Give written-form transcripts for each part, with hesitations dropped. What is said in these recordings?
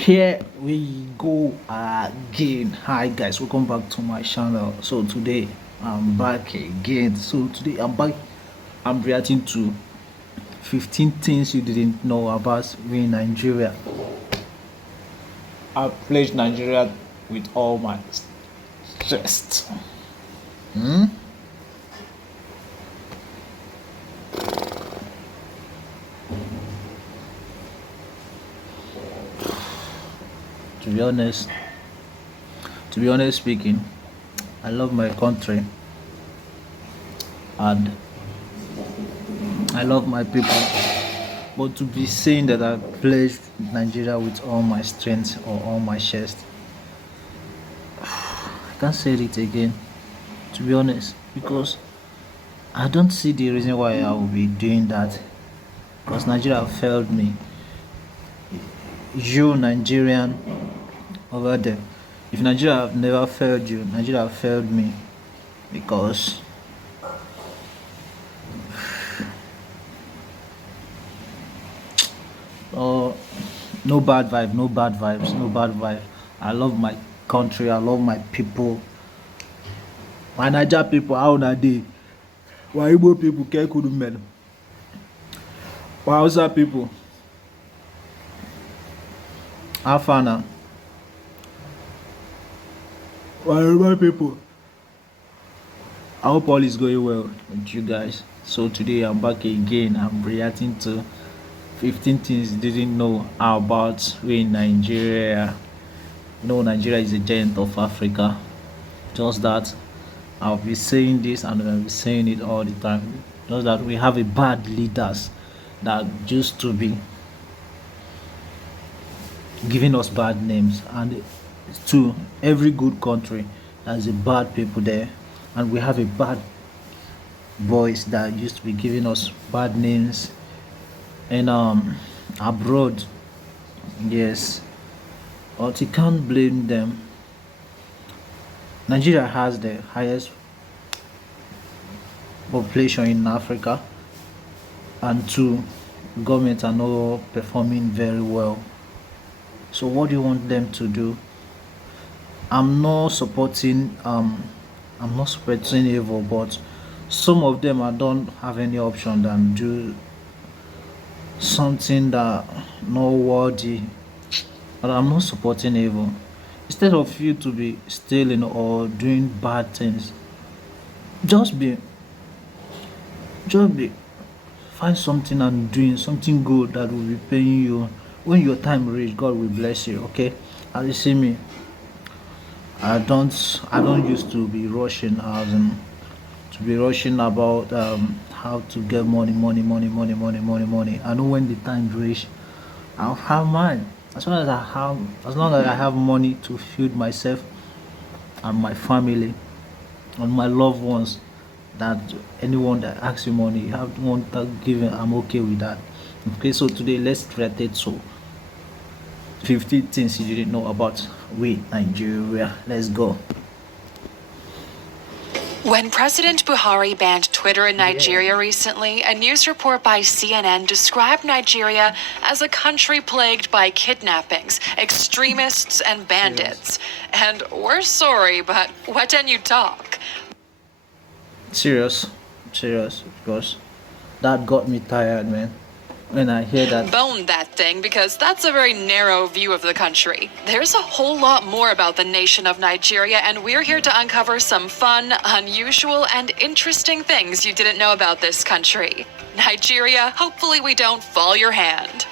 Here we go again. Hi guys, welcome back to my channel. So today I'm back again. So today I'm reacting to 15 things you didn't know about me in Nigeria. I pledge Nigeria with all my chest. To be honest, speaking, I love my country and I love my people. But to be saying that I pledge Nigeria with all my strength or all my chest, I can't say it again. To be honest, because I don't see the reason why I will be doing that. Because Nigeria failed me. You Nigerian over there, if Nigeria have never failed you, Nigeria have failed me. Because oh, no bad vibe, no bad vibes, no bad vibe. I love my country, I love my people. My Niger people, how na dey? Why Igbo people care kudu men? Why Hausa people? How far now? Why Yoruba people? I hope all is going well with you guys. So today I'm back again. I'm reacting to 15 things you didn't know about we in Nigeria. You know, Nigeria is a giant of Africa. Just that I'll be saying this and I'll be saying it all the time. Just that we have a bad leaders that used to be giving us bad names, and to every good country there's a bad people there, and we have a bad boys that used to be giving us bad names and abroad. Yes, but you can't blame them. Nigeria has the highest population in Africa, and two, government are not performing very well. So what do you want them to do? I'm not supporting evil, but some of them I don't have any option than do something that not worthy. But I'm not supporting evil. Instead of you to be stealing or doing bad things, just be just be find something and doing something good that will be paying you. When your time reach, God will bless you. Okay, as you see me, I don't used to be rushing about how to get money. I know when the time reach, I'll have mine. As long as I have money to feed myself and my family and my loved ones, that anyone that asks you money, you have one that giving, I'm okay with that. Okay, so today let's treat it. So 50 things you didn't know about we Nigeria. Let's go. When President Buhari banned Twitter in Nigeria recently, a news report by CNN described Nigeria as a country plagued by kidnappings, extremists, and bandits. And we're sorry, but what can you talk? Serious, because that got me tired, man. When I hear that, Bone that thing, because that's a very narrow view of the country. There's a whole lot more about the nation of Nigeria, and we're here to uncover some fun, unusual, and interesting things you didn't know about this country. Nigeria, hopefully we don't fall your hand.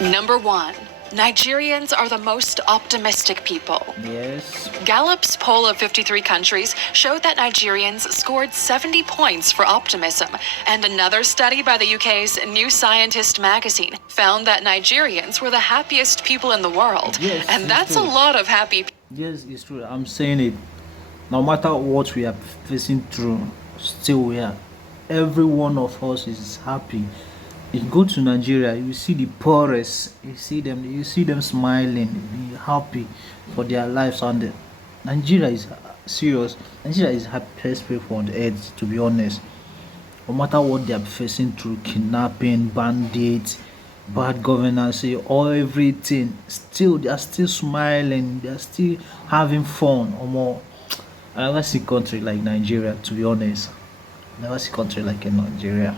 Number 1. Nigerians are the most optimistic people. yes, Gallup's poll of 53 countries showed that Nigerians scored 70 points for optimism, and another study by the UK's New Scientist magazine found that Nigerians were the happiest people in the world. Yes, And it's that's a true. lot of happy people. yes, it's true. I'm saying it. No matter what we are facing through, still we are. Every one of us is happy. If you go to Nigeria, you see the poorest. You see them smiling, be happy for their lives. And Nigeria is serious. Nigeria is happiest people on earth. To be honest, no matter what they are facing through kidnapping, bandits, bad governance, or everything, still they are still smiling, they are still having fun. Or more, I never see country like Nigeria, to be honest. Never see country like in Nigeria.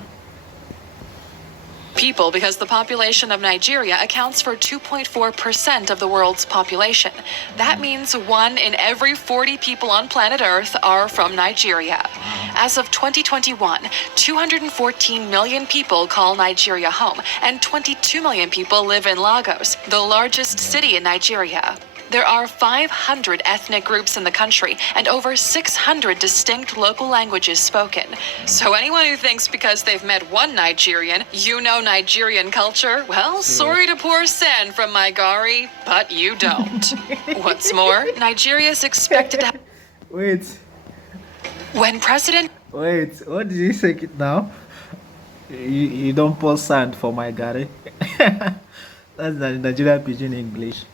People because the population of Nigeria accounts for 2.4% of the world's population. That means 1 in every 40 people on planet Earth are from Nigeria. As of 2021, 214 million people call Nigeria home, and 22 million people live in Lagos, the largest city in Nigeria. There are 500 ethnic groups in the country and over 600 distinct local languages spoken. So anyone who thinks because they've met one Nigerian, you know Nigerian culture, well, sorry to pour sand from my gari, but you don't. What's more, Nigeria is expected to... Wait, When President... wait, what did you say now? You don't pour sand for my gari. That's the Nigerian pidgin English.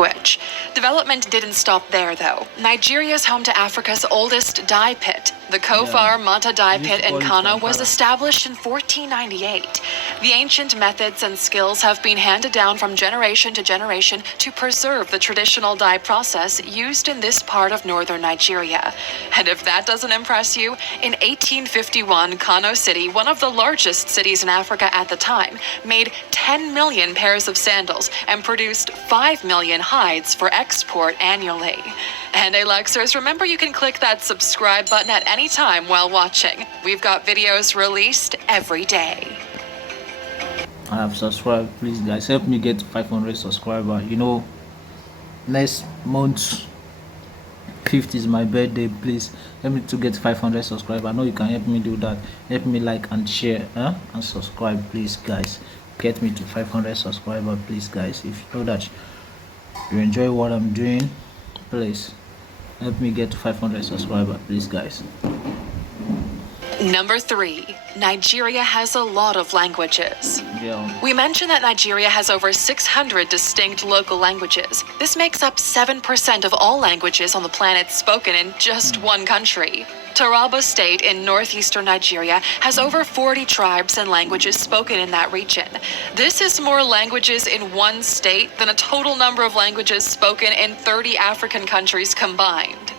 language. Development didn't stop there, though. Nigeria is home to Africa's oldest dye pit. The Kofar Mata dye pit in Kano was established in 1498. The ancient methods and skills have been handed down from generation to generation to preserve the traditional dye process used in this part of northern Nigeria. And if that doesn't impress you, in 1851, Kano City, one of the largest cities in Africa at the time, made 10 million pairs of sandals and produced 5 million hides for export annually. And Alexers, remember you can click that subscribe button at any time while watching. We've got videos released every day. I have subscribed. Please, guys, help me get 500 subscribers. You know, next month 5th is my birthday. Please help me to get 500 subscribers. I know you can help me do that. Help me like and share and subscribe, please, guys. Get me to 500 subscribers, please, guys. If you know that you enjoy what I'm doing, please help me get to 500 subscribers, please, guys. Number 3, Nigeria has a lot of languages. Yeah. We mentioned that Nigeria has over 600 distinct local languages. This makes up 7% of all languages on the planet spoken in just one country. Taraba State in northeastern Nigeria has over 40 tribes and languages spoken in that region. This is more languages in one state than a total number of languages spoken in 30 African countries combined.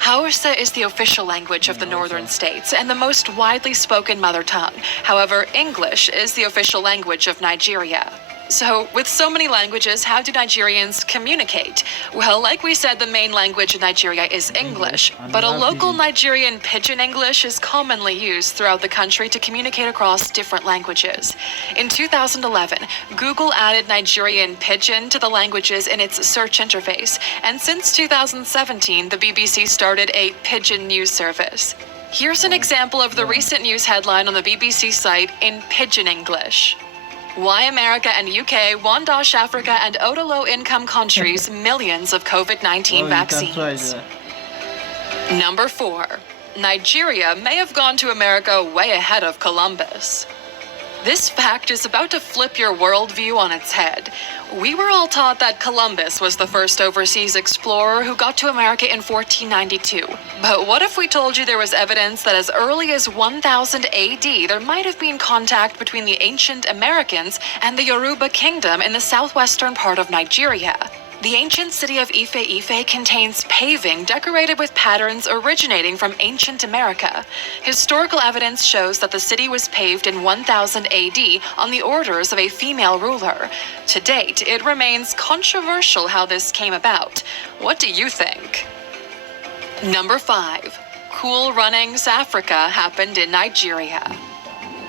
Hausa is the official language of the northern states and the most widely spoken mother tongue. However, English is the official language of Nigeria. So, with so many languages, how do Nigerians communicate? Well, like we said, the main language in Nigeria is English, but a local Nigerian pidgin English is commonly used throughout the country to communicate across different languages. In 2011, Google added Nigerian pidgin to the languages in its search interface, and since 2017, the BBC started a pidgin news service. Here's an example of the recent news headline on the BBC site in pidgin English. Why America and UK won Dash Africa and other low-income countries millions of COVID-19 vaccines. Number 4. Nigeria may have gone to America way ahead of Columbus. This fact is about to flip your worldview on its head. We were all taught that Columbus was the first overseas explorer who got to America in 1492. But what if we told you there was evidence that as early as 1000 AD, there might have been contact between the ancient Americans and the Yoruba kingdom in the southwestern part of Nigeria? The ancient city of Ife contains paving decorated with patterns originating from ancient America. Historical evidence shows that the city was paved in 1000 AD on the orders of a female ruler. To date, it remains controversial how this came about. What do you think? Number 5. Cool Runnings Africa happened in Nigeria.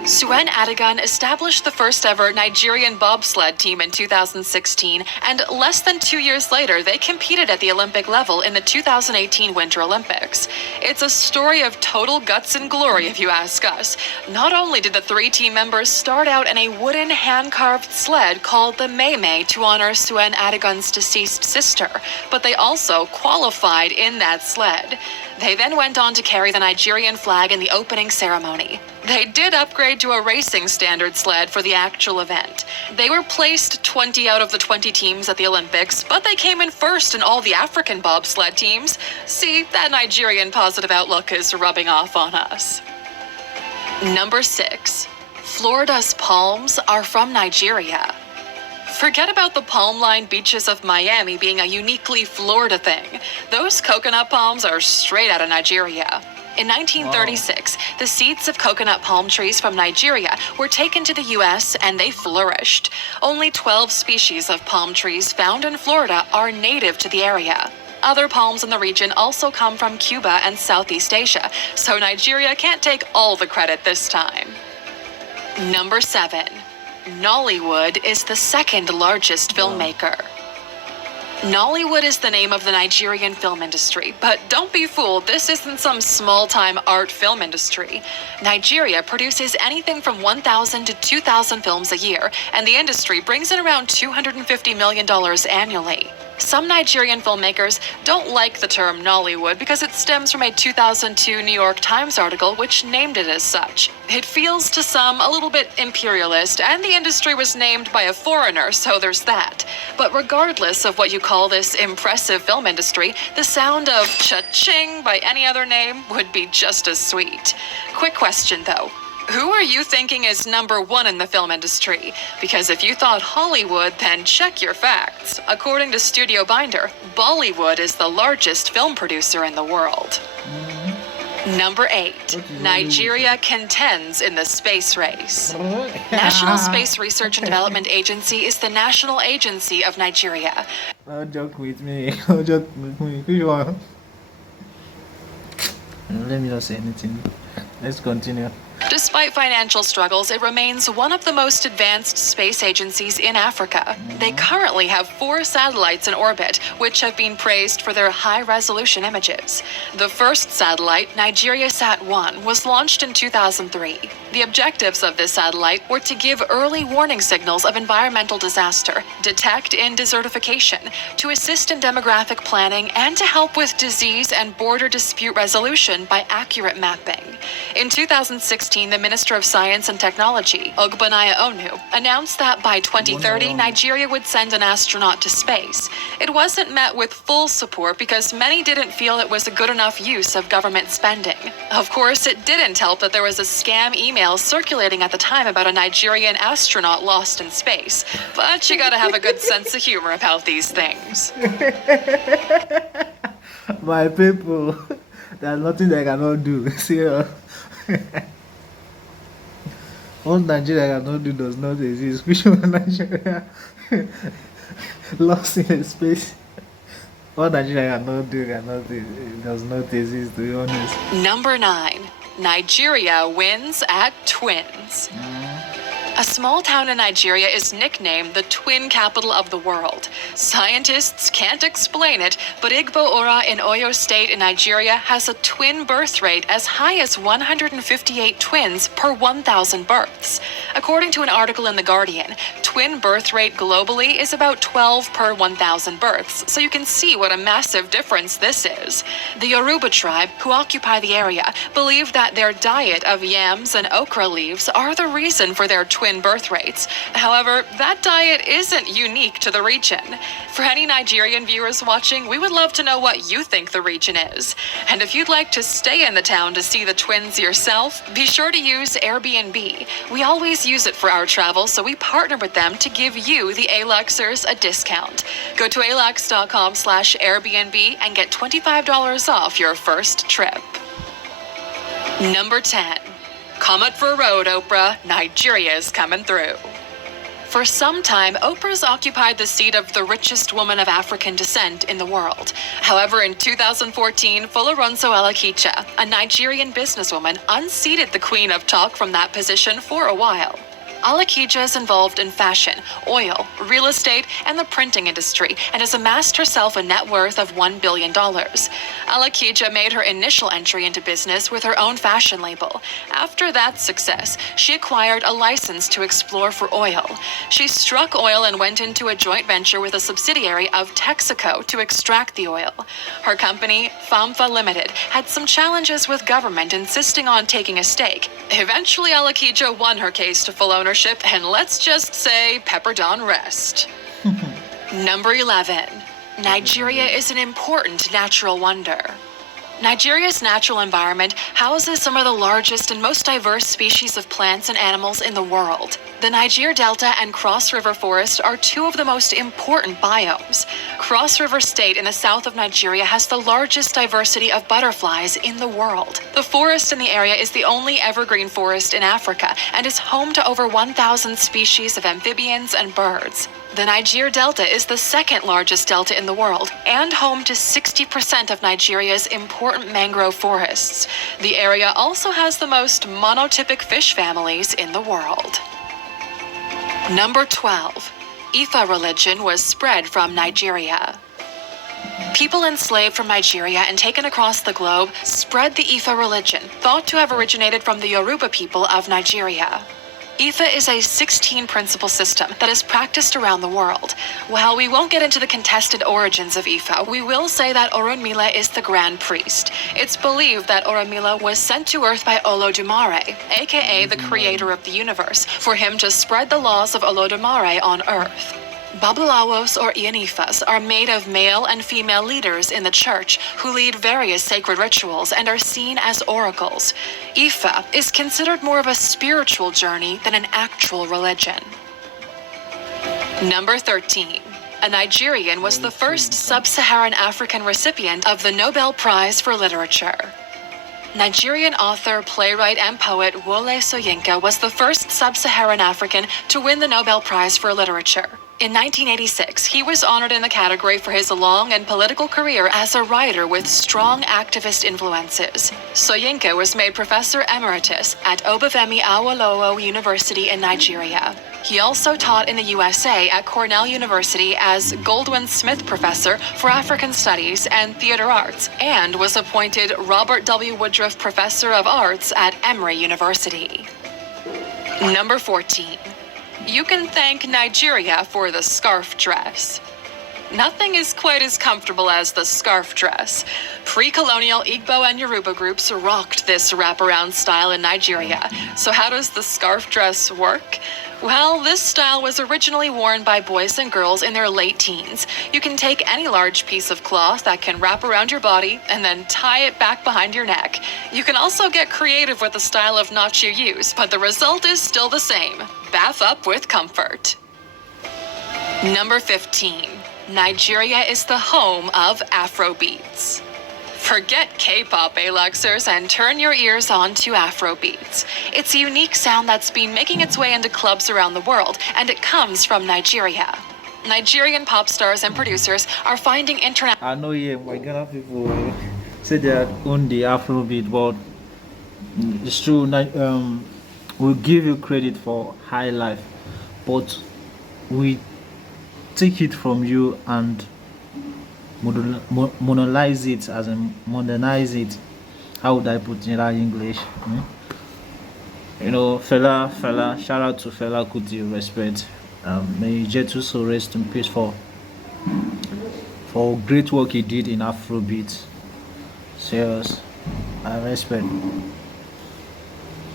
Suen Adigun established the first ever Nigerian bobsled team in 2016, and less than 2 years later, they competed at the Olympic level in the 2018 Winter Olympics. It's a story of total guts and glory, if you ask us. Not only did the 3 team members start out in a wooden hand-carved sled called the Meme to honor Suen Adigun's deceased sister, but they also qualified in that sled. They then went on to carry the Nigerian flag in the opening ceremony. They did upgrade to a racing standard sled for the actual event. They were placed 20 out of the 20 teams at the Olympics, but they came in first in all the African bobsled teams. See, that Nigerian positive outlook is rubbing off on us. Number 6. Florida's palms are from Nigeria. Forget about the palm-lined beaches of Miami being a uniquely Florida thing. Those coconut palms are straight out of Nigeria. In 1936, the seeds of coconut palm trees from Nigeria were taken to the U.S. and they flourished. Only 12 species of palm trees found in Florida are native to the area. Other palms in the region also come from Cuba and Southeast Asia, so Nigeria can't take all the credit this time. Number 7. Nollywood is the second largest filmmaker. Nollywood is the name of the Nigerian film industry, but don't be fooled, this isn't some small-time art film industry. Nigeria produces anything from 1,000 to 2,000 films a year, and the industry brings in around $250 million annually. Some Nigerian filmmakers don't like the term Nollywood because it stems from a 2002 New York Times article which named it as such. It feels to some a little bit imperialist, and the industry was named by a foreigner, so there's that. But regardless of what you call this impressive film industry, the sound of cha-ching by any other name would be just as sweet. Quick question though. Who are you thinking is number 1 in the film industry? Because if you thought Hollywood, then check your facts. According to Studio Binder, Bollywood is the largest film producer in the world. Number 8. Nigeria contends in the space race. National Space Research and Development Agency is the national agency of Nigeria. Don't joke with me. Don't joke with me. Which one? Let me not say anything. Let's continue. Despite financial struggles, it remains one of the most advanced space agencies in Africa. They currently have 4 satellites in orbit, which have been praised for their high-resolution images. The first satellite, NigeriaSat-1, was launched in 2003. The objectives of this satellite were to give early warning signals of environmental disaster, detect in desertification, to assist in demographic planning, and to help with disease and border dispute resolution by accurate mapping. In 2016, the Minister of Science and Technology, Ogbonnaya Onu, announced that by 2030, Nigeria would send an astronaut to space. It wasn't met with full support because many didn't feel it was a good enough use of government spending. Of course, it didn't help that there was a scam email circulating at the time about a Nigerian astronaut lost in space. But you gotta have a good sense of humor about these things. My people, there's nothing they cannot do. See, what Nigeria cannot do does not exist. Which one Nigeria lost in space? What Nigeria cannot do it does not exist, to be honest. Number 9. Nigeria wins at Twins. A small town in Nigeria is nicknamed the twin capital of the world. Scientists can't explain it, but Igbo-Ora in Oyo State in Nigeria has a twin birth rate as high as 158 twins per 1,000 births. According to an article in The Guardian, twin birth rate globally is about 12 per 1,000 births, so you can see what a massive difference this is. The Yoruba tribe, who occupy the area, believe that their diet of yams and okra leaves are the reason for their twin birth rates. However, that diet isn't unique to the region. For any Nigerian viewers watching, we would love to know what you think the region is. And if you'd like to stay in the town to see the twins yourself, be sure to use Airbnb. We always use it for our travel, so we partner with them to give you, the Aluxers, a discount. Go to alux.com/Airbnb and get $25 off your first trip. Number 10. Come it for a road, Oprah. Nigeria's coming through. For some time, Oprah's occupied the seat of the richest woman of African descent in the world. However, in 2014, Foloronso Alakicha, a Nigerian businesswoman, unseated the Queen of Talk from that position for a while. Alakija is involved in fashion, oil, real estate, and the printing industry, and has amassed herself a net worth of $1 billion. Alakija made her initial entry into business with her own fashion label. After that success, she acquired a license to explore for oil. She struck oil and went into a joint venture with a subsidiary of Texaco to extract the oil. Her company, FAMFA Limited, had some challenges with government insisting on taking a stake. Eventually, Alakija won her case to full ownership, and let's just say Pepperdon rest. Number 11. Nigeria is an important natural wonder. Nigeria's natural environment houses some of the largest and most diverse species of plants and animals in the world. The Niger Delta and Cross River Forest are two of the most important biomes. Cross River State in the south of Nigeria has the largest diversity of butterflies in the world. The forest in the area is the only evergreen forest in Africa and is home to over 1,000 species of amphibians and birds. The Niger Delta is the second largest delta in the world and home to 60% of Nigeria's important mangrove forests. The area also has the most monotypic fish families in the world. Number 12. Ifa religion was spread from Nigeria. People enslaved from Nigeria and taken across the globe spread the Ifa religion, thought to have originated from the Yoruba people of Nigeria. Ifa is a 16-principle system that is practiced around the world. While we won't get into the contested origins of Ifa, we will say that Orunmila is the grand priest. It's believed that Orunmila was sent to Earth by Olodumare, aka the creator of the universe, for him to spread the laws of Olodumare on Earth. Babalawos or Ianifas are made of male and female leaders in the church who lead various sacred rituals and are seen as oracles. Ifa is considered more of a spiritual journey than an actual religion. Number 13. A Nigerian was the first sub-Saharan African recipient of the Nobel Prize for Literature. Nigerian author, playwright, and poet Wole Soyinka was the first sub-Saharan African to win the Nobel Prize for Literature. In 1986, he was honored in the category for his long and political career as a writer with strong activist influences. Soyinka was made Professor Emeritus at Obafemi Awolowo University in Nigeria. He also taught in the USA at Cornell University as Goldwin Smith Professor for African Studies and Theater Arts, and was appointed Robert W. Woodruff Professor of Arts at Emory University. Number 14. You can thank Nigeria for the scarf dress. Nothing is quite as comfortable as the scarf dress. Pre-colonial Igbo and Yoruba groups rocked this wraparound style in Nigeria. So how does the scarf dress work? Well, this style was originally worn by boys and girls in their late teens. You can take any large piece of cloth that can wrap around your body and then tie it back behind your neck. You can also get creative with the style of knot you use, but the result is still the same. Bath up with comfort. Number 15. Nigeria is the home of Afrobeats. Forget K-pop, Aluxers, and turn your ears on to Afrobeats. It's a unique sound that's been making its way into clubs around the world, and it comes from Nigeria. Nigerian pop stars and producers are finding international... I know, yeah, my Ghana people say they own the Afrobeat, but it's true. We'll give you credit for high life, but we take it from you and modernize it, as in modernize it. How would I put in that English? You know, fella, shout out to Fela Kuti, respect. May Jetuso rest in peace for great work he did in Afrobeat. Serious, I respect.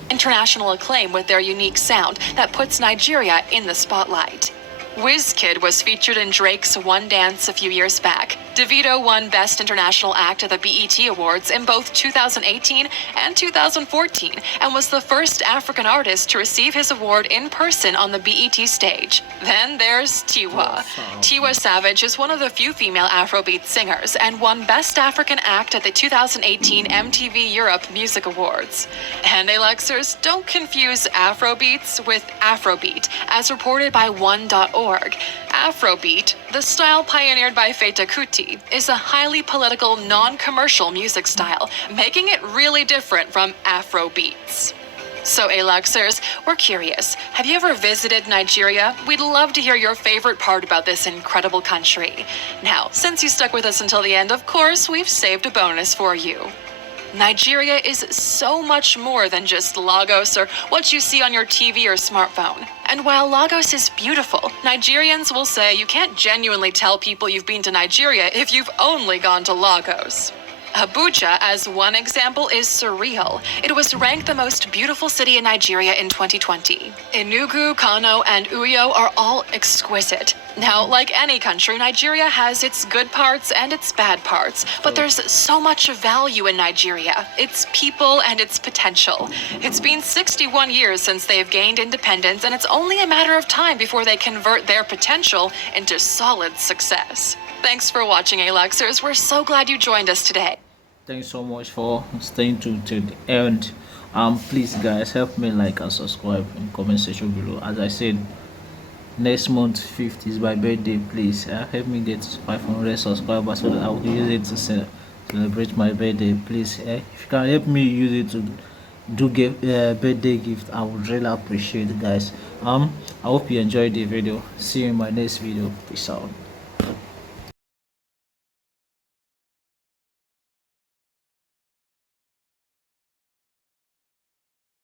International acclaim with their unique sound that puts Nigeria in the spotlight. Wizkid was featured in Drake's One Dance a few years back. Davido won Best International Act at the BET Awards in both 2018 and 2014 and was the first African artist to receive his award in person on the BET stage. Then there's Tiwa. Tiwa Savage is one of the few female Afrobeat singers and won Best African Act at the 2018 MTV Europe Music Awards. And Aluxers, don't confuse Afrobeats with Afrobeat, as reported by One.org. Afrobeat, the style pioneered by Feta Kuti, is a highly political, non-commercial music style, making it really different from Afrobeats. So, Aluxers, we're curious. Have you ever visited Nigeria? We'd love to hear your favorite part about this incredible country. Now, since you stuck with us until the end, of course, we've saved a bonus for you. Nigeria is so much more than just Lagos or what you see on your TV or smartphone. And while Lagos is beautiful, Nigerians will say you can't genuinely tell people you've been to Nigeria if you've only gone to Lagos. Abuja, as one example, is surreal. It was ranked the most beautiful city in Nigeria in 2020. Enugu, Kano, and Uyo are all exquisite. Now, like any country, Nigeria has its good parts and its bad parts, but there's so much value in Nigeria, its people and its potential. It's been 61 years since they've gained independence, and it's only a matter of time before they convert their potential into solid success. Thanks for watching, Aluxers. We're so glad you joined us today. Thanks so much for staying to the end. Please guys, help me like and subscribe in comment section below. As I said, next month 5th is my birthday. Please help me get 500 subscribers so that I will use it to celebrate my birthday. Please if you can help me use it to do give birthday gift, I would really appreciate it, guys. I hope you enjoyed the video. See you in my next video. Peace out.